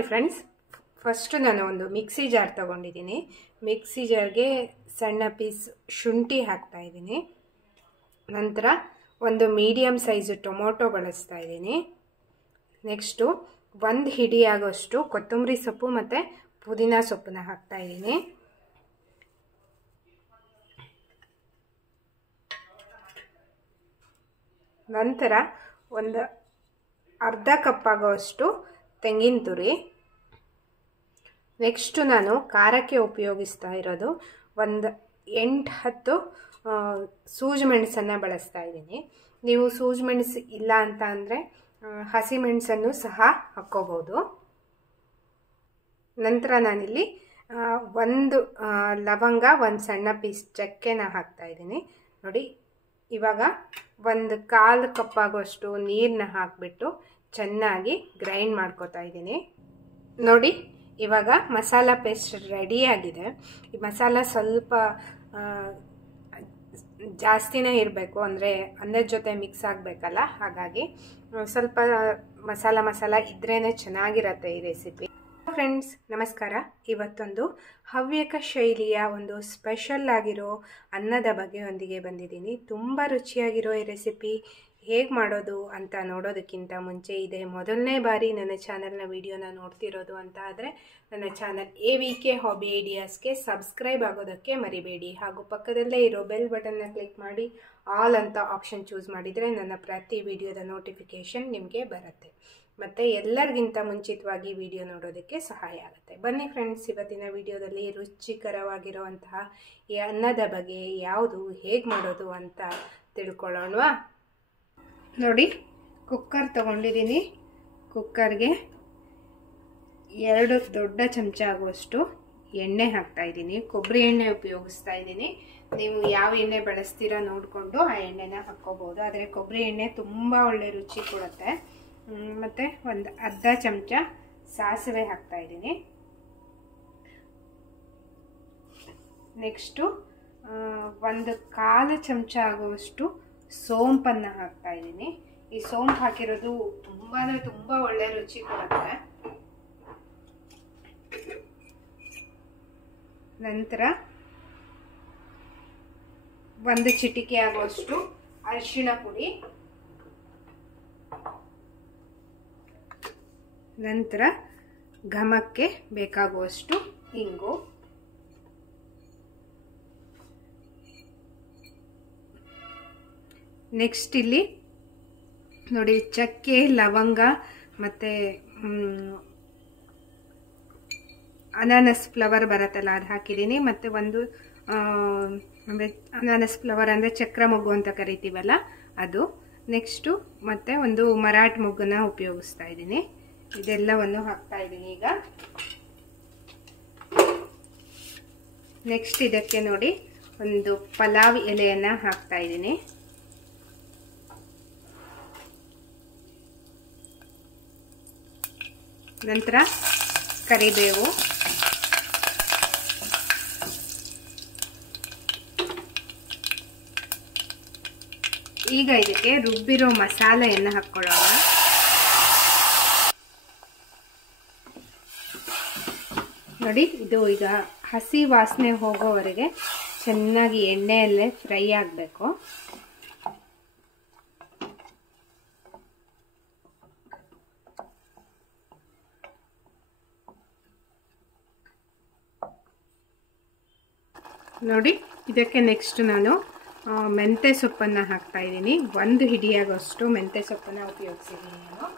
ನೋಡಿ friends, first ನಾನು ಒಂದು ಮಿಕ್ಸಿ ಜಾರ್ ತಗೊಂಡಿದ್ದೀನಿ. ಮಿಕ್ಸಿ ಜಾರ್ಗೆ ಸಣ್ಣ ಪೀಸ್ ಶುಂಠಿ ಹಾಕ್ತಾ ಇದ್ದೀನಿ. ನಂತರ ಒಂದು ಮೀಡಿಯಮ್ ಸೈಜು ಟೊಮೊಟೊ ಬಳಸ್ತಾ ಇದ್ದೀನಿ. ನೆಕ್ಸ್ಟು ಒಂದು ಹಿಡಿ ಆಗೋಷ್ಟು ಕೊತ್ತಂಬರಿ ಸೊಪ್ಪು ಮತ್ತು ಪುದೀನ ಸೊಪ್ಪನ್ನ ಹಾಕ್ತಾ ಇದ್ದೀನಿ. ನಂತರ ಒಂದು ಅರ್ಧ ಕಪ್ ಆಗೋಷ್ಟು ತೆಂಗಿನ ತುರಿ. ನೆಕ್ಸ್ಟು ನಾನು ಖಾರಕ್ಕೆ ಉಪಯೋಗಿಸ್ತಾ ಇರೋದು ಒಂದು 8-10 ಸೂಜಿ ಮೆಣಸನ್ನು ಬಳಸ್ತಾ ಇದ್ದೀನಿ. ನೀವು ಸೂಜಿ ಮೆಣಸು ಇಲ್ಲ ಅಂತ ಅಂದರೆ ಹಸಿ ಮೆಣಸನ್ನು ಸಹ ಹಾಕ್ಕೋಬೋದು. ನಂತರ ನಾನಿಲ್ಲಿ ಒಂದು ಲವಂಗ, ಒಂದು ಸಣ್ಣ ಪೀಸ್ ಚಕ್ಕೆನ ಹಾಕ್ತಾ ಇದ್ದೀನಿ. ನೋಡಿ, ಇವಾಗ ಒಂದು 1/4 ಕಪ್ ಆಗೋಷ್ಟು ನೀರನ್ನ ಹಾಕಿಬಿಟ್ಟು ಚೆನ್ನಾಗಿ ಗ್ರೈಂಡ್ ಮಾಡ್ಕೋತಾ ಇದ್ದೀನಿ. ನೋಡಿ, ಇವಾಗ ಮಸಾಲ ಪೇಸ್ಟ್ ರೆಡಿಯಾಗಿದೆ. ಈ ಮಸಾಲ ಸ್ವಲ್ಪ ಜಾಸ್ತಿನೇ ಇರಬೇಕು, ಅಂದರೆ ಅನ್ನದ ಜೊತೆ ಮಿಕ್ಸ್ ಆಗಬೇಕಲ್ಲ, ಹಾಗಾಗಿ ಸ್ವಲ್ಪ ಮಸಾಲ ಇದ್ರೇ ಚೆನ್ನಾಗಿರತ್ತೆ ಈ ರೆಸಿಪಿ. ಫ್ರೆಂಡ್ಸ್ ನಮಸ್ಕಾರ. ಇವತ್ತೊಂದು ಹವ್ಯಕ ಶೈಲಿಯ ಒಂದು ಸ್ಪೆಷಲ್ ಆಗಿರೋ ಅನ್ನದ ಬಗೆಯೊಂದಿಗೆ ಬಂದಿದ್ದೀನಿ. ತುಂಬ ರುಚಿಯಾಗಿರೋ ಈ ರೆಸಿಪಿ ಹೇಗೆ ಮಾಡೋದು ಅಂತ ನೋಡೋದಕ್ಕಿಂತ ಮುಂಚೆ, ಇದೇ ಮೊದಲನೇ ಬಾರಿ ನನ್ನ ಚಾನಲ್ನ ವಿಡಿಯೋನ ನೋಡ್ತಿರೋದು ಅಂತ ಆದರೆ ನನ್ನ ಚಾನಲ್ AVK ಹಾಬಿ ಐಡಿಯಾಸ್ಗೆ ಸಬ್ಸ್ಕ್ರೈಬ್ ಆಗೋದಕ್ಕೆ ಮರಿಬೇಡಿ. ಹಾಗೂ ಪಕ್ಕದಲ್ಲೇ ಇರೋ ಬೆಲ್ ಬಟನ್ನ ಕ್ಲಿಕ್ ಮಾಡಿ ಆಲ್ ಅಂತ ಆಪ್ಷನ್ ಚೂಸ್ ಮಾಡಿದರೆ ನನ್ನ ಪ್ರತಿ ವಿಡಿಯೋದ ನೋಟಿಫಿಕೇಷನ್ ನಿಮಗೆ ಬರುತ್ತೆ. ಮತ್ತು ಎಲ್ಲರಿಗಿಂತ ಮುಂಚಿತವಾಗಿ ವಿಡಿಯೋ ನೋಡೋದಕ್ಕೆ ಸಹಾಯ ಆಗುತ್ತೆ. ಬನ್ನಿ ಫ್ರೆಂಡ್ಸ್, ಇವತ್ತಿನ ವಿಡಿಯೋದಲ್ಲಿ ರುಚಿಕರವಾಗಿರುವಂತಹ ಈ ಅನ್ನದ ಬಗ್ಗೆ ಯಾವುದು, ಹೇಗೆ ಮಾಡೋದು ಅಂತ ತಿಳ್ಕೊಳ್ಳೋಣವಾ? ನೋಡಿ, ಕುಕ್ಕರ್ ತೊಗೊಂಡಿದ್ದೀನಿ. ಕುಕ್ಕರ್ಗೆ 2 ದೊಡ್ಡ ಚಮಚ ಆಗುವಷ್ಟು ಎಣ್ಣೆ ಹಾಕ್ತಾ ಇದ್ದೀನಿ. ಕೊಬ್ಬರಿ ಎಣ್ಣೆ ಉಪಯೋಗಿಸ್ತಾ ಇದ್ದೀನಿ. ನೀವು ಯಾವ ಎಣ್ಣೆ ಬಳಸ್ತೀರಾ ನೋಡಿಕೊಂಡು ಆ ಎಣ್ಣೆನ ಹಾಕ್ಕೋಬೋದು. ಆದರೆ ಕೊಬ್ಬರಿ ಎಣ್ಣೆ ತುಂಬ ಒಳ್ಳೆ ರುಚಿ ಕೊಡುತ್ತೆ. ಮತ್ತು ಒಂದು ಅರ್ಧ ಚಮಚ ಸಾಸಿವೆ ಹಾಕ್ತಾ ಇದ್ದೀನಿ. ನೆಕ್ಸ್ಟು ಒಂದು 1/4 ಚಮಚ ಆಗುವಷ್ಟು ಸೋಂಪನ್ನು ಹಾಕ್ತಾ ಇದ್ದೀನಿ. ಈ ಸೋಂಪು ಹಾಕಿರೋದು ತುಂಬ ಅಂದರೆ ತುಂಬ ಒಳ್ಳೆ ರುಚಿ ಕೊಡುತ್ತೆ. ನಂತರ ಒಂದು ಚಿಟಿಕೆ ಆಗುವಷ್ಟು ಅರಿಶಿಣ ಪುಡಿ. ನಂತರ ಘಮಕ್ಕೆ ಬೇಕಾಗುವಷ್ಟು ಇಂಗು. ನೆಕ್ಸ್ಟ್ ಇಲ್ಲಿ ನೋಡಿ, ಚಕ್ಕೆ, ಲವಂಗ ಮತ್ತು ಅನಾನಸ್ ಫ್ಲವರ್ ಬರುತ್ತಲ್ಲ, ಅದು ಹಾಕಿದ್ದೀನಿ. ಮತ್ತು ಒಂದು ಅಂದರೆ ಅನಾನಸ್ ಫ್ಲವರ್ ಅಂದರೆ ಚಕ್ರ ಮೊಗ್ಗು ಅಂತ ಕರಿತೀವಲ್ಲ, ಅದು. ನೆಕ್ಸ್ಟು ಮತ್ತು ಒಂದು ಮರಾಠ ಮೊಗ್ಗನ್ನ ಉಪಯೋಗಿಸ್ತಾ ಇದ್ದೀನಿ. ಇದೆಲ್ಲವನ್ನು ಹಾಕ್ತಾ ಇದ್ದೀನಿ ಈಗ. ನೆಕ್ಸ್ಟ್ ಇದಕ್ಕೆ ನೋಡಿ, ಒಂದು ಪಲಾವ್ ಎಲೆಯನ್ನು ಹಾಕ್ತಾ ಇದ್ದೀನಿ. ನಂತರ ಕರಿಬೇವು. ಈಗ ಇದಕ್ಕೆ ರುಬ್ಬಿರೋ ಮಸಾಲೆಯನ್ನು ಹಾಕ್ಕೊಳ್ಳೋಣ. ನೋಡಿ, ಇದು ಈಗ ಹಸಿ ವಾಸನೆ ಹೋಗೋವರೆಗೆ ಚೆನ್ನಾಗಿ ಎಣ್ಣೆಯಲ್ಲೇ ಫ್ರೈ ಆಗಬೇಕು. ನೋಡಿ, ಇದಕ್ಕೆ ನೆಕ್ಸ್ಟ್ ನಾನು ಮೆಂತ್ಯ ಸೊಪ್ಪನ್ನು ಹಾಕ್ತಾ ಇದ್ದೀನಿ. 1 ಹಿಡಿಯಾಗೋಷ್ಟು ಮೆಂತ್ಯ ಸೊಪ್ಪನ್ನು ಉಪಯೋಗಿಸಿದ್ದೀನಿ ನಾನು.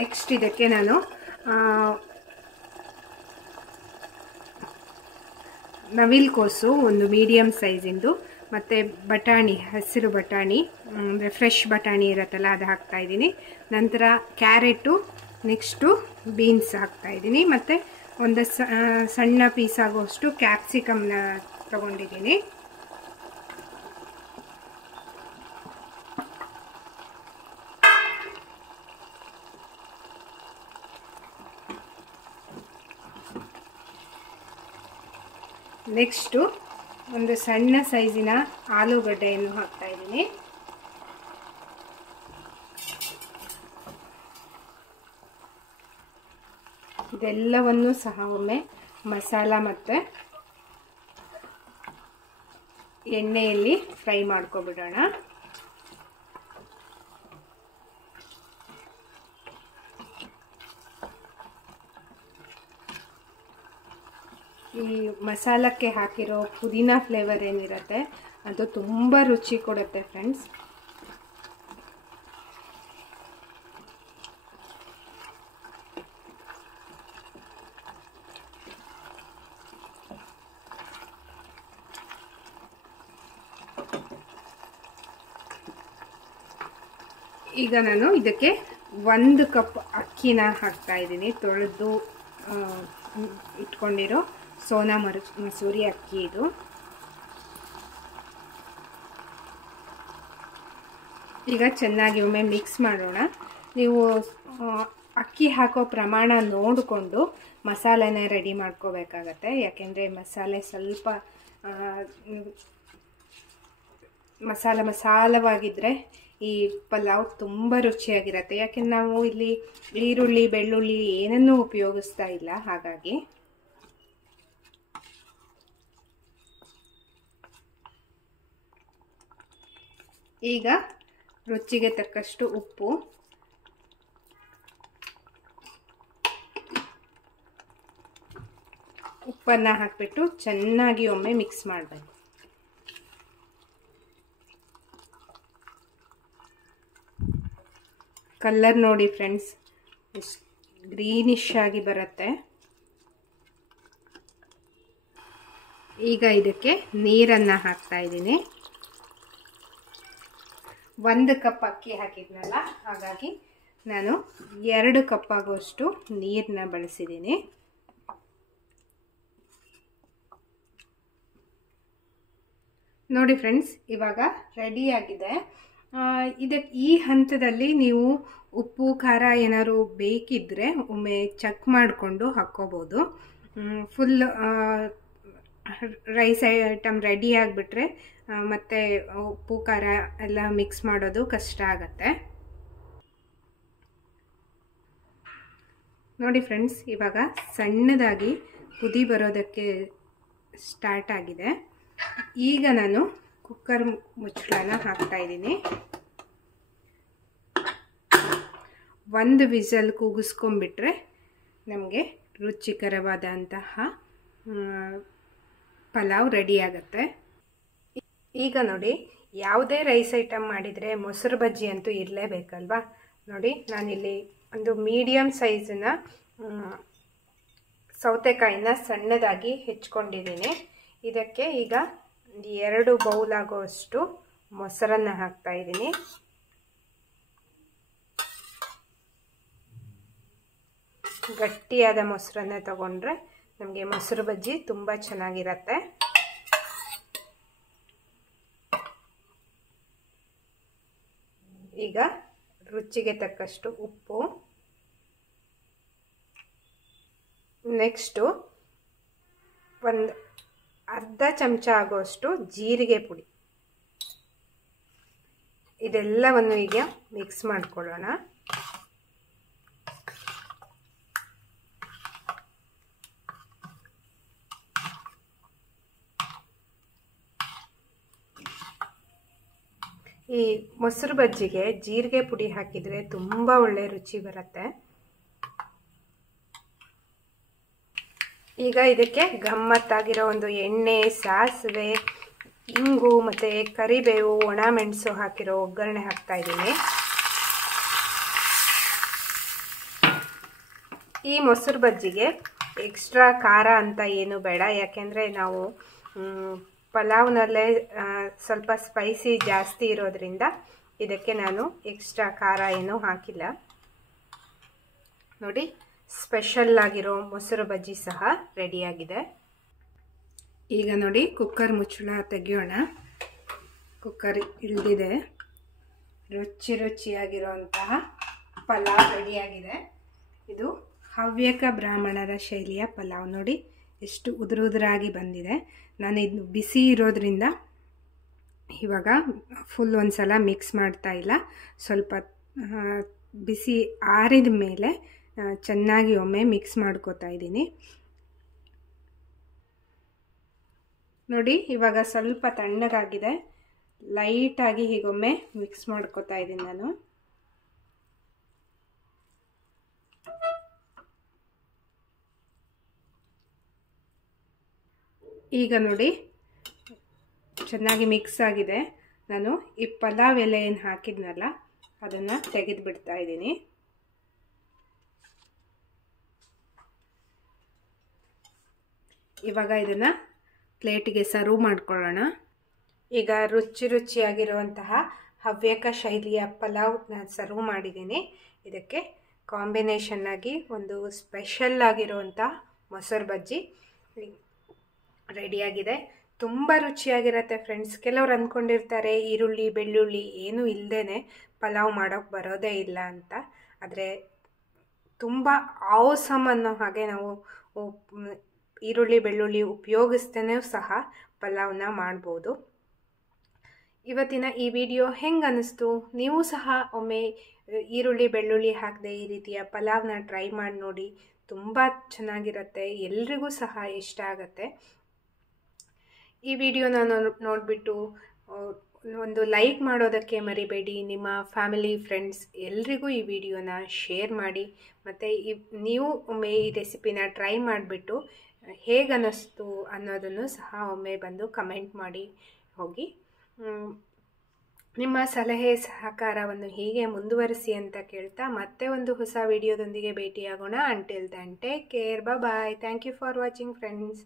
ನೆಕ್ಸ್ಟ್ ಇದಕ್ಕೆ ನಾನು ನವಿಲುಕೋಸು ಒಂದು ಮೀಡಿಯಮ್ ಸೈಜಿಂದು, ಮತ್ತು ಬಟಾಣಿ, ಹಸಿರು ಬಟಾಣಿ ಅಂದರೆ ಫ್ರೆಶ್ ಬಟಾಣಿ ಇರುತ್ತಲ್ಲ, ಅದು ಹಾಕ್ತಾಯಿದ್ದೀನಿ. ನಂತರ ಕ್ಯಾರೆಟು, ನೆಕ್ಸ್ಟು ಬೀನ್ಸ್ ಹಾಕ್ತಾಯಿದ್ದೀನಿ. ಮತ್ತು ಒಂದು ಸಣ್ಣ ಪೀಸ್ ಆಗುವಷ್ಟು ಕ್ಯಾಪ್ಸಿಕಮ್ನ ತೊಗೊಂಡಿದ್ದೀನಿ. ನೆಕ್ಸ್ಟು ಒಂದು ಸಣ್ಣ ಸೈಜಿನ ಆಲೂಗಡ್ಡೆಯನ್ನು ಹಾಕ್ತಾ ಇದ್ದೀನಿ. ಇದೆಲ್ಲವನ್ನು ಸಹ ಒಮ್ಮೆ ಮಸಾಲ ಮತ್ತು ಎಣ್ಣೆಯಲ್ಲಿ ಫ್ರೈ ಮಾಡ್ಕೊಬಿಡೋಣ. ಈ ಮಸಾಲಕ್ಕೆ ಹಾಕಿರೋ ಪುದೀನ ಫ್ಲೇವರ್ ಏನಿರುತ್ತೆ ಅದು ತುಂಬ ರುಚಿ ಕೊಡುತ್ತೆ ಫ್ರೆಂಡ್ಸ್. ಈಗ ನಾನು ಇದಕ್ಕೆ 1 ಕಪ್ ಅಕ್ಕಿನ ಹಾಕ್ತಾ ಇದ್ದೀನಿ. ತೊಳೆದು ಇಟ್ಕೊಂಡಿರೋ ಸೋನಾ ಮಸೂರಿ ಅಕ್ಕಿ ಇದು. ಈಗ ಚೆನ್ನಾಗಿ ಒಮ್ಮೆ ಮಿಕ್ಸ್ ಮಾಡೋಣ. ನೀವು ಅಕ್ಕಿ ಹಾಕೋ ಪ್ರಮಾಣ ನೋಡಿಕೊಂಡು ಮಸಾಲೆನ ರೆಡಿ ಮಾಡ್ಕೋಬೇಕಾಗತ್ತೆ. ಯಾಕೆಂದರೆ ಮಸಾಲೆ ಸ್ವಲ್ಪ ಮಸಾಲವಾಗಿದ್ದರೆ ಈ ಪಲಾವ್ ತುಂಬ ರುಚಿಯಾಗಿರುತ್ತೆ. ಯಾಕೆಂದ್ರೆ ನಾವು ಇಲ್ಲಿ ಈರುಳ್ಳಿ ಬೆಳ್ಳುಳ್ಳಿ ಏನನ್ನೂ ಉಪಯೋಗಿಸ್ತಾ ಇಲ್ಲ. ಹಾಗಾಗಿ ಈಗ ರುಚಿಗೆ ತಕ್ಕಷ್ಟು ಉಪ್ಪನ್ನು ಹಾಕಿಬಿಟ್ಟು ಚೆನ್ನಾಗಿ ಒಮ್ಮೆ ಮಿಕ್ಸ್ ಮಾಡಬೇಕು. ಕಲರ್ ನೋಡಿ ಫ್ರೆಂಡ್ಸ್, ಎಷ್ಟು ಗ್ರೀನಿಶ್ ಆಗಿ ಬರುತ್ತೆ. ಈಗ ಇದಕ್ಕೆ ನೀರನ್ನು ಹಾಕ್ತಾ ಇದ್ದೀನಿ. 1 ಕಪ್ ಅಕ್ಕಿ ಹಾಕಿದ್ನಲ್ಲ, ಹಾಗಾಗಿ ನಾನು 2 ಕಪ್ ಆಗುವಷ್ಟು ನೀರನ್ನ ಬಳಸಿದ್ದೀನಿ. ನೋಡಿ ಫ್ರೆಂಡ್ಸ್, ಇವಾಗ ರೆಡಿಯಾಗಿದೆ. ಈ ಹಂತದಲ್ಲಿ ನೀವು ಉಪ್ಪು ಖಾರ ಏನಾದ್ರು ಬೇಕಿದ್ದರೆ ಒಮ್ಮೆ ಚೆಕ್ ಮಾಡಿಕೊಂಡು ಹಾಕ್ಕೋಬೋದು. ಫುಲ್ ರೈಸ್ ಐಟಮ್ ರೆಡಿ ಆಗಿಬಿಟ್ರೆ ಮತ್ತು ಉಪ್ಪು ಖಾರ ಎಲ್ಲ ಮಿಕ್ಸ್ ಮಾಡೋದು ಕಷ್ಟ ಆಗುತ್ತೆ. ನೋಡಿ ಫ್ರೆಂಡ್ಸ್, ಇವಾಗ ಸಣ್ಣದಾಗಿ ಕುದಿ ಬರೋದಕ್ಕೆ ಸ್ಟಾರ್ಟ್ ಆಗಿದೆ. ಈಗ ನಾನು ಕುಕ್ಕರ್ ಮುಚ್ಚಳನ ಹಾಕ್ತಾ ಇದ್ದೀನಿ. 1 ವಿಸಲ್ ಕೂಗಿಸ್ಕೊಂಡ್ಬಿಟ್ರೆ ನಮಗೆ ರುಚಿಕರವಾದಂತಹ ಪಲಾವ್ ರೆಡಿ ಆಗುತ್ತೆ. ಈಗ ನೋಡಿ, ಯಾವುದೇ ರೈಸ್ ಐಟಮ್ ಮಾಡಿದರೆ ಮೊಸರು ಬಜ್ಜಿ ಅಂತೂ ಇರಲೇಬೇಕಲ್ವಾ. ನೋಡಿ, ನಾನಿಲ್ಲಿ ಒಂದು ಮೀಡಿಯಮ್ ಸೈಜಿನ ಸೌತೆಕಾಯಿನ ಸಣ್ಣದಾಗಿ ಹೆಚ್ಚಿಕೊಂಡಿದ್ದೀನಿ. ಇದಕ್ಕೆ ಈಗ 2 ಬೌಲ್ ಆಗೋಷ್ಟು ಮೊಸರನ್ನು ಹಾಕ್ತಾ ಇದ್ದೀನಿ. ಗಟ್ಟಿಯಾದ ಮೊಸರನ್ನ ತಗೊಂಡ್ರೆ ನಮಗೆ ಮೊಸರು ಬಜ್ಜಿ ತುಂಬ ಚೆನ್ನಾಗಿರುತ್ತೆ. ಈಗ ರುಚಿಗೆ ತಕ್ಕಷ್ಟು ಉಪ್ಪು, ನೆಕ್ಸ್ಟು 1 ಅರ್ಧ ಚಮಚ ಆಗೋಷ್ಟು ಜೀರಿಗೆ ಪುಡಿ, ಇದೆಲ್ಲವನ್ನು ಈಗ ಮಿಕ್ಸ್ ಮಾಡ್ಕೊಳ್ಳೋಣ. ಈ ಮೊಸರು ಬಜ್ಜಿಗೆ ಜೀರಿಗೆ ಪುಡಿ ಹಾಕಿದರೆ ತುಂಬ ಒಳ್ಳೆ ರುಚಿ ಬರುತ್ತೆ. ಈಗ ಇದಕ್ಕೆ ಗಮ್ಮತ್ತಾಗಿರೋ ಒಂದು ಎಣ್ಣೆ, ಸಾಸಿವೆ, ಇಂಗು ಮತ್ತು ಕರಿಬೇವು, ಒಣಮೆಣಸು ಹಾಕಿರೋ ಒಗ್ಗರಣೆ ಹಾಕ್ತಾ ಇದ್ದೀನಿ. ಈ ಮೊಸರು ಬಜ್ಜಿಗೆ ಎಕ್ಸ್ಟ್ರಾ ಖಾರ ಅಂತ ಏನು ಬೇಡ, ಯಾಕೆಂದರೆ ನಾವು ಪಲಾವ್ನಲ್ಲೇ ಸ್ವಲ್ಪ ಸ್ಪೈಸಿ ಜಾಸ್ತಿ ಇರೋದ್ರಿಂದ ಇದಕ್ಕೆ ನಾನು ಎಕ್ಸ್ಟ್ರಾ ಖಾರ ಏನೂ ಹಾಕಿಲ್ಲ. ನೋಡಿ, ಸ್ಪೆಷಲ್ ಆಗಿರೋ ಮೊಸರು ಬಜ್ಜಿ ಸಹ ರೆಡಿಯಾಗಿದೆ. ಈಗ ನೋಡಿ, ಕುಕ್ಕರ್ ಮುಚ್ಚಳ ತೆಗೆಯೋಣ. ಕುಕ್ಕರ್ ಇಳಿದಿದೆ. ರುಚಿಯಾಗಿರುವಂತಹ ಪಲಾವ್ ರೆಡಿಯಾಗಿದೆ. ಇದು ಹವ್ಯಕ ಬ್ರಾಹ್ಮಣರ ಶೈಲಿಯ ಪಲಾವ್. ನೋಡಿ ಎಷ್ಟು ಉದುರಾಗಿ ಬಂದಿದೆ. ನಾನು ಇದು ಬಿಸಿ ಇರೋದ್ರಿಂದ ಇವಾಗ ಫುಲ್ ಒಂದು ಸಲ ಮಿಕ್ಸ್ ಮಾಡ್ತಾ ಇಲ್ಲ. ಸ್ವಲ್ಪ ಬಿಸಿ ಆರಿದ ಮೇಲೆ ಚೆನ್ನಾಗಿ ಒಮ್ಮೆ ಮಿಕ್ಸ್ ಮಾಡ್ಕೋತಾ ಇದ್ದೀನಿ. ನೋಡಿ ಇವಾಗ ಸ್ವಲ್ಪ ತಣ್ಣಗಾಗಿದೆ. ಲೈಟಾಗಿ ಹೀಗೊಮ್ಮೆ ಮಿಕ್ಸ್ ಮಾಡ್ಕೋತಾ ಇದ್ದೀನಿ ನಾನು. ಈಗ ನೋಡಿ ಚೆನ್ನಾಗಿ ಮಿಕ್ಸ್ ಆಗಿದೆ. ನಾನು ಈ ಪಲಾವ್ ಎಲೆ ಏನು ಹಾಕಿದ್ನಲ್ಲ ಅದನ್ನು ತೆಗೆದು ಬಿಡ್ತಾ ಇದ್ದೀನಿ. ಇವಾಗ ಇದನ್ನು ಪ್ಲೇಟಿಗೆ ಸರ್ವ್ ಮಾಡ್ಕೊಳ್ಳೋಣ. ಈಗ ರುಚಿಯಾಗಿರುವಂತಹ ಹವ್ಯಕ ಶೈಲಿಯ ಪಲಾವ್ ನಾನು ಸರ್ವ್ ಮಾಡಿದ್ದೀನಿ. ಇದಕ್ಕೆ ಕಾಂಬಿನೇಷನ್ ಆಗಿ ಒಂದು ಸ್ಪೆಷಲ್ ಆಗಿರುವಂಥ ಮೊಸರು ಬಜ್ಜಿ ರೆಡಿಯಾಗಿದೆ. ತುಂಬ ರುಚಿಯಾಗಿರುತ್ತೆ ಫ್ರೆಂಡ್ಸ್. ಕೆಲವ್ರು ಅಂದ್ಕೊಂಡಿರ್ತಾರೆ ಈರುಳ್ಳಿ ಬೆಳ್ಳುಳ್ಳಿ ಏನೂ ಇಲ್ಲದೇ ಪಲಾವ್ ಮಾಡೋಕ್ಕೆ ಬರೋದೇ ಇಲ್ಲ ಅಂತ. ಆದರೆ ತುಂಬ ಆಸಮ್ ಅನ್ನೋ ಹಾಗೆ ನಾವು ಈರುಳ್ಳಿ ಬೆಳ್ಳುಳ್ಳಿ ಉಪಯೋಗಿಸ್ತೇನೆ ಸಹ ಪಲಾವ್ನ ಮಾಡ್ಬೋದು. ಇವತ್ತಿನ ಈ ವಿಡಿಯೋ ಹೆಂಗೆ ಅನ್ನಿಸ್ತು? ನೀವು ಸಹ ಒಮ್ಮೆ ಈರುಳ್ಳಿ ಬೆಳ್ಳುಳ್ಳಿ ಹಾಕದೆ ಈ ರೀತಿಯ ಪಲಾವ್ನ ಟ್ರೈ ಮಾಡಿ ನೋಡಿ. ತುಂಬ ಚೆನ್ನಾಗಿರುತ್ತೆ, ಎಲ್ರಿಗೂ ಸಹ ಇಷ್ಟ ಆಗುತ್ತೆ. ಈ ವಿಡಿಯೋನ ನೋಡಿಬಿಟ್ಟು ಒಂದು ಲೈಕ್ ಮಾಡೋದಕ್ಕೆ ಮರಿಬೇಡಿ. ನಿಮ್ಮ ಫ್ಯಾಮಿಲಿ ಫ್ರೆಂಡ್ಸ್ ಎಲ್ರಿಗೂ ಈ ವಿಡಿಯೋನ ಶೇರ್ ಮಾಡಿ. ಮತ್ತು ನೀವು ಒಮ್ಮೆ ಈ ರೆಸಿಪಿನ ಟ್ರೈ ಮಾಡಿಬಿಟ್ಟು ಹೇಗೆ ಅನ್ನಿಸ್ತು ಅನ್ನೋದನ್ನು ಸಹ ಒಮ್ಮೆ ಬಂದು ಕಮೆಂಟ್ ಮಾಡಿ ಹೋಗಿ. ನಿಮ್ಮ ಸಲಹೆ ಸಹಕಾರವನ್ನು ಹೀಗೆ ಮುಂದುವರಿಸಿ ಅಂತ ಕೇಳ್ತಾ ಮತ್ತೆ ಒಂದು ಹೊಸ ವಿಡಿಯೋದೊಂದಿಗೆ ಭೇಟಿಯಾಗೋಣ. Until then take care, bye. Thank you for watching friends.